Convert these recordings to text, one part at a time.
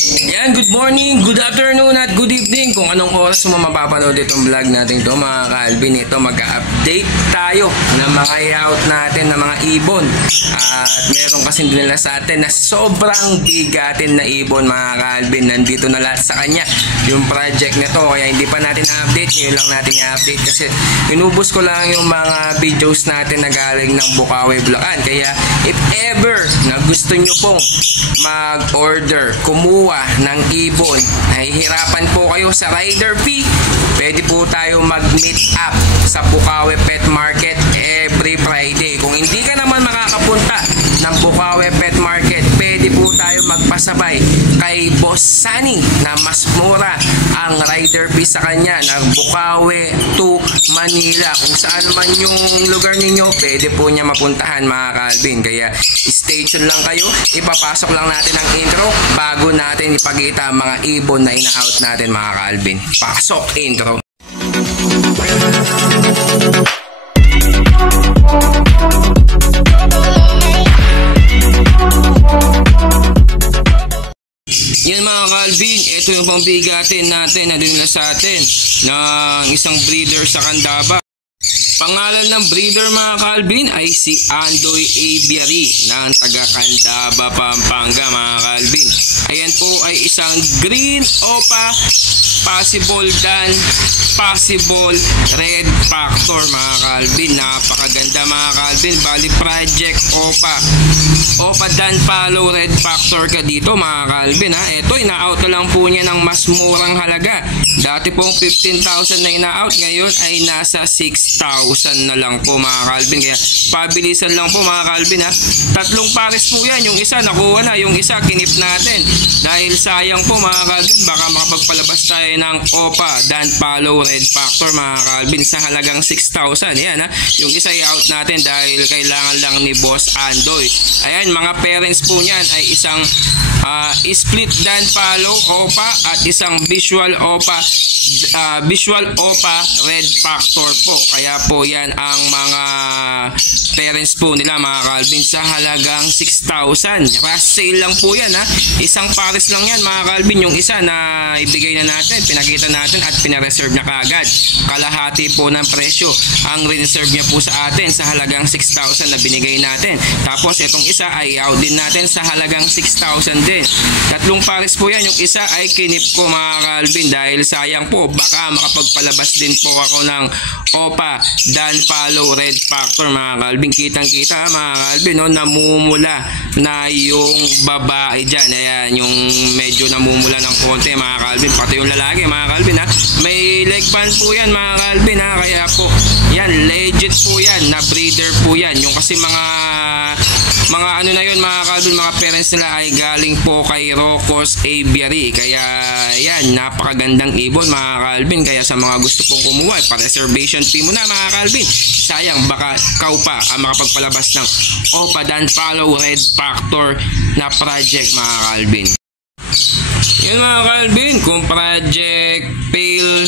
Yan, good morning, good afternoon at good evening. Kung anong oras mo mapapanood itong vlog natin to mga ka-Alvin, ito mag-update tayo ng mga layout natin ng mga ibon. At meron kasing dinala sa atin na sobrang bigatin na ibon mga ka-Alvin. Nandito na lahat sa kanya yung project nito, kaya hindi pa natin na-update. Ngayon lang natin i-update kasi inubos ko lang yung mga videos natin na galing ng Bukawi, Bulacan. Kaya if ever na gusto nyo pong mag-order, kumuha ng ibon, nahihirapan po kayo sa rider fee, pwede po tayo mag-meet up sa Bukawi Pet Market every Friday. Kung hindi ka naman makakapunta ng Bukawi Pet Market, pwede po tayo magpasabay kay Boss Sunny na mas mura ang rider fee sa kanya ng Bukawi to Manila. Kung saan man yung lugar ninyo, pwede po niya mapuntahan mga ka-Alvin. Kaya stay tuned lang kayo, ipapasok lang natin ang intro bago natin ipakita ang mga ibon na ina-out natin mga ka-Alvin. Pasok intro. Yan mga ka-Alvin, ito yung pambigatin natin na dinala sa atin ng isang breeder sa Candaba. Pangalan ng breeder mga ka-Alvin ay si Andoy Aviary ng taga Candaba, Pampanga mga ka-Alvin. Ayan po ay isang green opa, possible dan, possible red factor mga ka-Alvin. Napakaganda mga ka-Alvin. Bali project opa dan follow red factor ka dito mga ka-Alvin ha. Ito ina-out na lang po niya ng mas murang halaga. Dati pong 15,000 na ina-out, ngayon ay nasa 6,000 na lang po mga ka-Alvin. Kaya pabilisan lang po mga ka-Alvin ha. Tatlong pares po yan. Yung isa nakuha na, yung isa kinip natin. Dahil sayang po mga ka-Alvin, baka makapagpalabas tayo ng opa dan follow red factor mga ka-Alvin sa halagang 6,000. Yan ha. Yung isa i-out natin dahil kailangan lang ni Boss Andoy. Ayan, mga parents po niyan ay isang split dan follow opa at isang visual opa red factor po. Kaya po yan ang mga parents po nila mga ka-Alvin sa halagang 6,000. Rush sale lang po yan ha. Isang pares lang yan mga ka-Alvin. Yung isa na ibigay na natin, pinakita natin at pinareserve na kagad. Kalahati po ng presyo ang reserve niya po sa atin sa halagang 6,000 na binigay natin. Tapos itong isa ay out din natin sa halagang 6,000 din. Tatlong pares po yan. Yung isa ay kinip ko mga ka-Alvin dahil sayang po, baka makapagpalabas din po ako ng opa dan follow red factor mga ka-Alvin. Kitang kita mga ka-Alvin no, namumula na yung babae dyan. Ayan, yung medyo namumula ng konti mga ka-Alvin. Pati yung lalaki mga ka-Alvin ha. May leg band po yan mga ka-Alvin ha. Kaya po yan, legit po yan, na breeder po yan. Yung kasi mga ano na yun mga ka-Alvin, mga parents nila ay galing po kay Rocos Aviary. Kaya yan, napakagandang ibon mga ka-Alvin. Kaya sa mga gusto pong kumuha, pa-reservation fee mo na mga ka-Alvin. Sayang, baka ikaw pa ang makapagpalabas ng opa dan follow red factor na project mga ka-Alvin. Yan mga ka-Alvin, kung project pale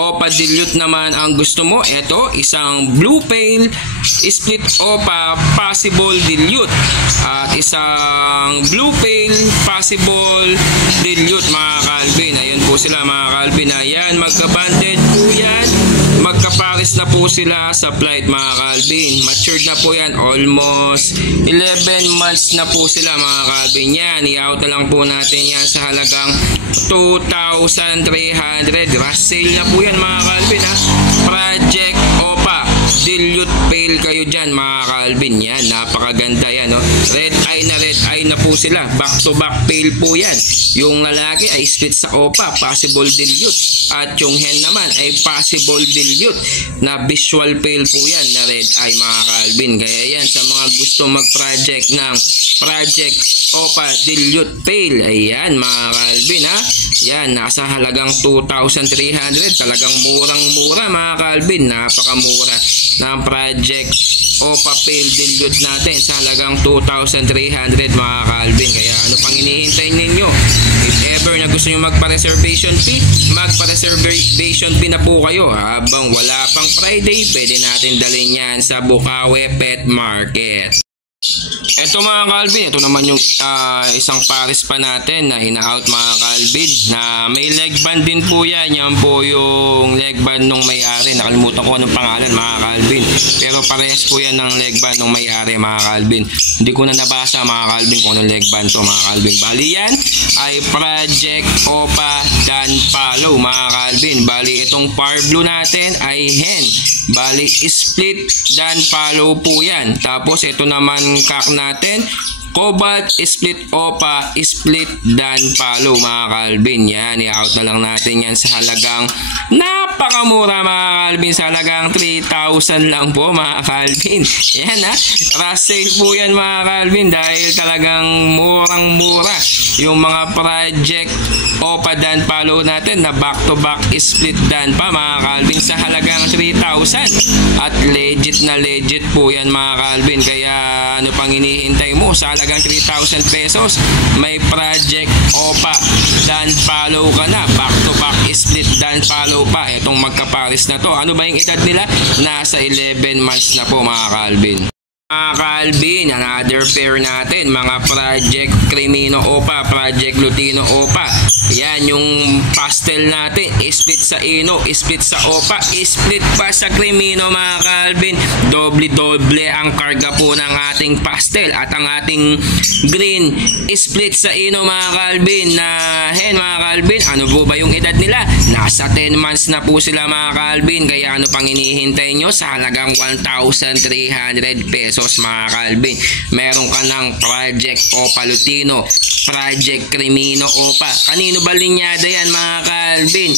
opa dilute naman ang gusto mo, eto isang blue pale split opa possible dilute at isang blue pale possible dilute mga ka-Alvin. Ayun po sila mga ka-Alvin. Ayan, magka-banded po yan, magkapares na po sila sa flight mga ka-Alvin. Matured na po yan, almost 11 months na po sila mga ka-Alvin. Yan, i-out na lang po natin yan sa halagang 2,300. Rush sale na po yan mga ka-Alvin ha. Project opa dilute pale kayo dyan mga ka-Alvin. Yan, napakaganda yan no? Red eye na po sila, back to back pale po yan. Yung lalaki ay split sa opa possible dilute at yung hen naman ay possible dilute na visual pale po yan na red eye mga ka-Alvin. Kaya yan, sa mga gusto mag-project ng project opa dilute pale, ayan mga ka-Alvin ha. Yan, nasa halagang 2,300. Talagang murang-mura mga ka-Alvin. Napakamura ng project opa pale dilute natin sa halagang 2,300 mga ka-Alvin. Kaya ano pang hinihintay ninyo? If ever na gusto nyo magpa-reservation fee, magpa-reservation fee na po kayo. Habang wala pang Friday, pwede natin dalhin yan sa Bukawi Pet Market. Ito mga Calvin, ito naman yung isang pares pa natin na ina-out mga Calvin, na may leg band din po yan. Yan po yung leg band nung may-ari. Nakalimutan ko anong pangalan mga Calvin. Pero parehas po yan ng leg band nung may-ari mga Calvin. Hindi ko na nabasa mga Calvin kung anong leg band to mga Calvin. Bali yan ay Project Opa Dan Palo mga Calvin. Bali itong Power Blue natin ay hen. Bali split Dan Palo po yan. Tapos ito naman kak natin, Cobalt Split Opa Split Dan Palo mga Calvin. Yan, i-out na lang natin yan sa halagang napakamura mga Calvin, sa halagang 3,000 lang po mga Calvin. Yan ha, rush po yan mga Calvin, dahil talagang murang-mura yung mga Project Opa Dan Palo natin na back to back split Dan pa mga Calvin sa halagang 3,000. At legit na legit po yan mga Calvin. Kaya ano pang hinihintay mo? Sa halagang 3,000 pesos may Project Opa Dan Palo ka na, back to back split Dan Palo pa. Itong magkaparis na to, ano ba yung edad nila? Nasa 11 months na po mga Calvin. Mga Calvin, another pair natin, mga Project Crimino Opa, Project Lutino Opa. Yan yung pastel natin, split sa Ino, split sa Opa, split pa sa Crimino mga Calvin. Doble-doble ang karga po ng ating pastel. At ang ating green, split sa Ino mga Calvin na hen mga Calvin. Ano po ba yung edad nila? Nasa 10 months na po sila mga Calvin. Kaya ano pang hinihintay nyo? Sa halagang 1,300 pesos mga Calvin. Meron ka ng Project Opa Lutino, Project Crimino Opa. Kanino ba linyada yan mga Calvin?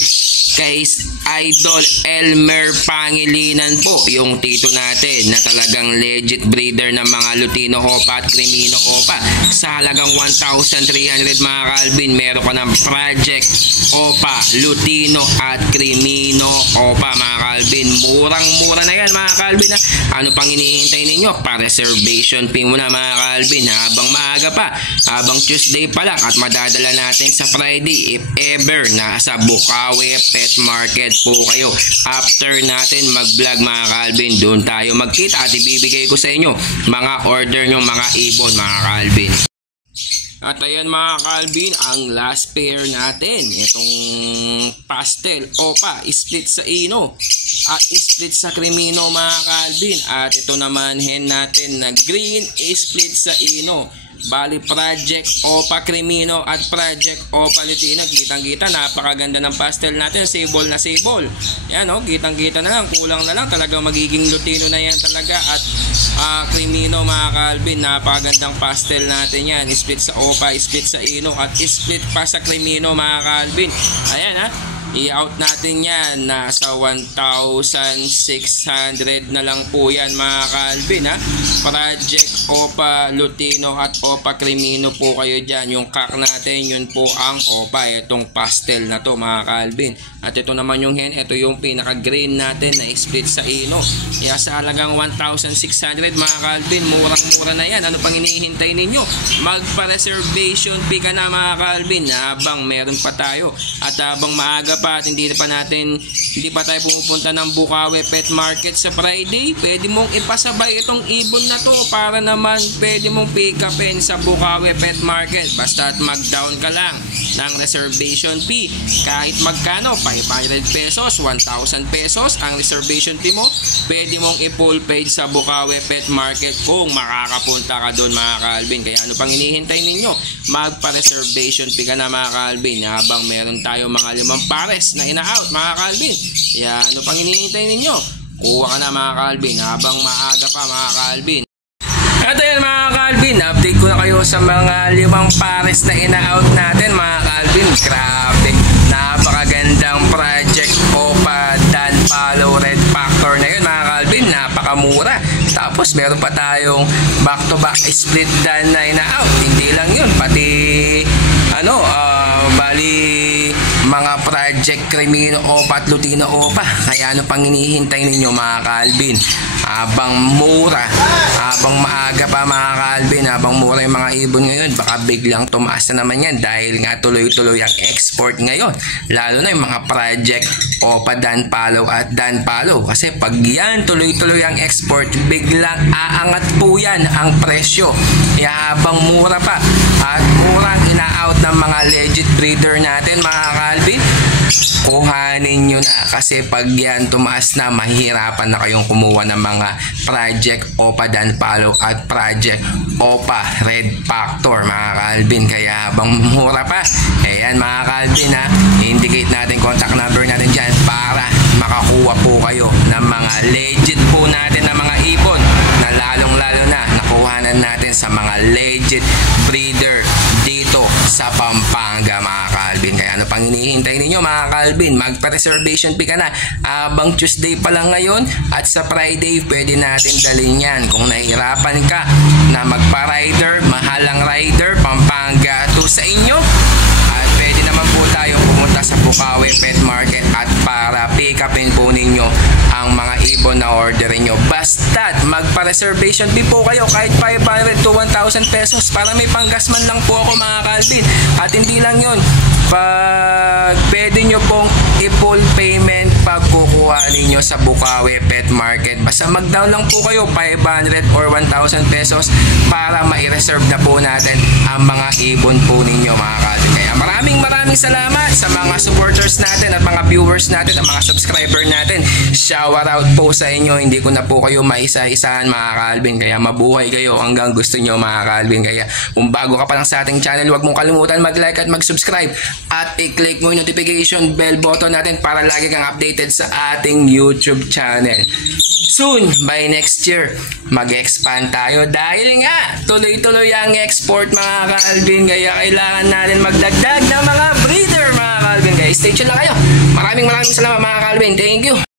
Kay Idol Elmer Pangilinan po, yung tito natin na talagang legit breeder ng mga Lutino Opa at Crimino Opa. Sa halagang 1,300 mga Calvin, meron ka ng Project Opa Lutino at Crimino Opa mga Calvin. Murang-mura na yan mga Calvin. Ano pang hinihintay ninyo? Pa-reservation fee muna mga Calvin habang maaga pa, habang Tuesday pa lang, at madadala natin sa Friday if ever nasa Bukawi Pet Market po kayo. After natin mag-vlog mga Calvin, doon tayo magkita at ibibigay ko sa inyo mga order nyo mga ibon mga Calvin. At ayan mga Calvin, ang last pair natin, itong pastel Opa split sa Ino at split sa Crimino mga Calvin. At ito naman hen natin na green split sa Ino. Bali Project Opa Crimino at Project Opa Lutino. Kitang-kita, napakaganda ng pastel natin. Sable na sable. Yan o, kitang-kita na lang. Kulang na lang. Talaga magiging Lutino na yan talaga. At Crimino mga Calvin. Napakagandang pastel natin yan. Split sa Opa, split sa Ino, at split pa sa Crimino mga Calvin. Ayan ha. I-out natin yan. Nasa 1,600 na lang po yan mga Calvin ha. Project Opa Lutino at Opa Crimino po kayo dyan. Yung kak natin, yun po ang Opa. Itong pastel na to mga Calvin. At ito naman yung hen. Ito yung pinaka green natin na split sa Ino. Kaya sa halagang 1,600 mga Calvin. Murang-mura na yan. Ano pang hinihintay ninyo? Magpa-reservation fee ka na mga Calvin habang meron pa tayo. At habang maaga pa at hindi pa tayo pumupunta ng Bukawi Pet Market sa Friday, pwede mong ipasabay itong ibon na to para naman pwede mong pick upin sa Bukawi Pet Market. Basta at mag-down ka lang ng reservation fee. Kahit magkano, 500 pesos, 1,000 pesos ang reservation fee mo, pwede mong i-full page sa Bukawi Pet Market kung makakapunta ka doon mga Calvin. Kaya ano pang hinihintay ninyo? Magpa-reservation fee ka na mga Calvin habang meron tayo mga 5 pares na ina-out mga Calvin. Kaya ano pang hinihintay ninyo? Kuha ka na mga Calvin habang maaga pa mga Calvin. At ayan mga Calvin, update ko na kayo sa mga 5 pares na ina-out natin mga Calvin. Grabe, napakagandang Project Opa Dan Palo Red Factor na yun mga Calvin. Napakamura. Tapos meron pa tayong back to back split Dan na ina-out. Hindi lang yun, pati bali mga Project Crimino Opa at Lutino Opa. Kaya ano pang hinihintay ninyo mga Calvin? Habang mura, habang maaga pa mga Calvin, habang mura yung mga ibon ngayon, baka biglang tumaas na naman yan dahil nga tuloy-tuloy ang export ngayon. Lalo na yung mga Project Opa Dan Palo at Dan Palo. Kasi pag yan tuloy-tuloy ang export, biglang aangat po yan ang presyo. Kaya habang mura pa at murang ina-out ng mga legit breeder natin mga Calvin, kuhanin nyo na. Kasi pag yan tumaas na, mahihirapan na kayong kumuha ng mga Project Opa Dan Palo at Project Opa Red Factor mga Calvin. Kaya habang mura pa, ayan mga Calvin ha, indicate natin contact number natin dyan para makakuha po kayo ng mga legit po natin na mga ipon na lalong lalo na nakuhanan natin sa mga legit breeder dito sa Pampanga mga Calvin. Kaya ano pang hinihintay ninyo mga Calvin? Magpa-reservation fee ka na habang Tuesday pa lang ngayon, at sa Friday pwede natin dalhin yan. Kung nahihirapan ka na magpa-rider, mahalang rider, Pampanga to sa inyo, at pwede naman po tayo pumunta sa Bukawi Pet Market at para pick upin po ninyo ang mga ibon na orderin nyo. Basta't magpa-reservation fee po kayo kahit 500 to 1,000 pesos para may panggasman lang po ako mga Calvin. At hindi lang yun, pag pwede nyo pong i-full payment pag kukuha ninyo sa Bukawi Pet Market. Basta mag-down lang po kayo 500 or 1,000 pesos para ma-reserve na po natin ang mga ibon po ninyo mga Calvin. Kaya maraming salamat sa mga supporters natin at mga viewers natin at mga subscriber natin. Shout out po sa inyo. Hindi ko na po kayo maisa-isahan mga Calvin. Kaya mabuhay kayo hanggang gusto nyo mga Calvin. Kaya kung bago ka pa lang sa ating channel, huwag mong kalimutan mag-like at mag-subscribe at i-click mo yung notification bell button natin para lagi kang updated sa ating YouTube channel. Soon, by next year, mag-expand tayo dahil nga tuloy-tuloy ang export mga Calvin. Kaya kailangan natin magdagdag ng mga breeder mga Calvin. Kaya stay tuned lang kayo. Maraming salamat mga Calvin. Thank you.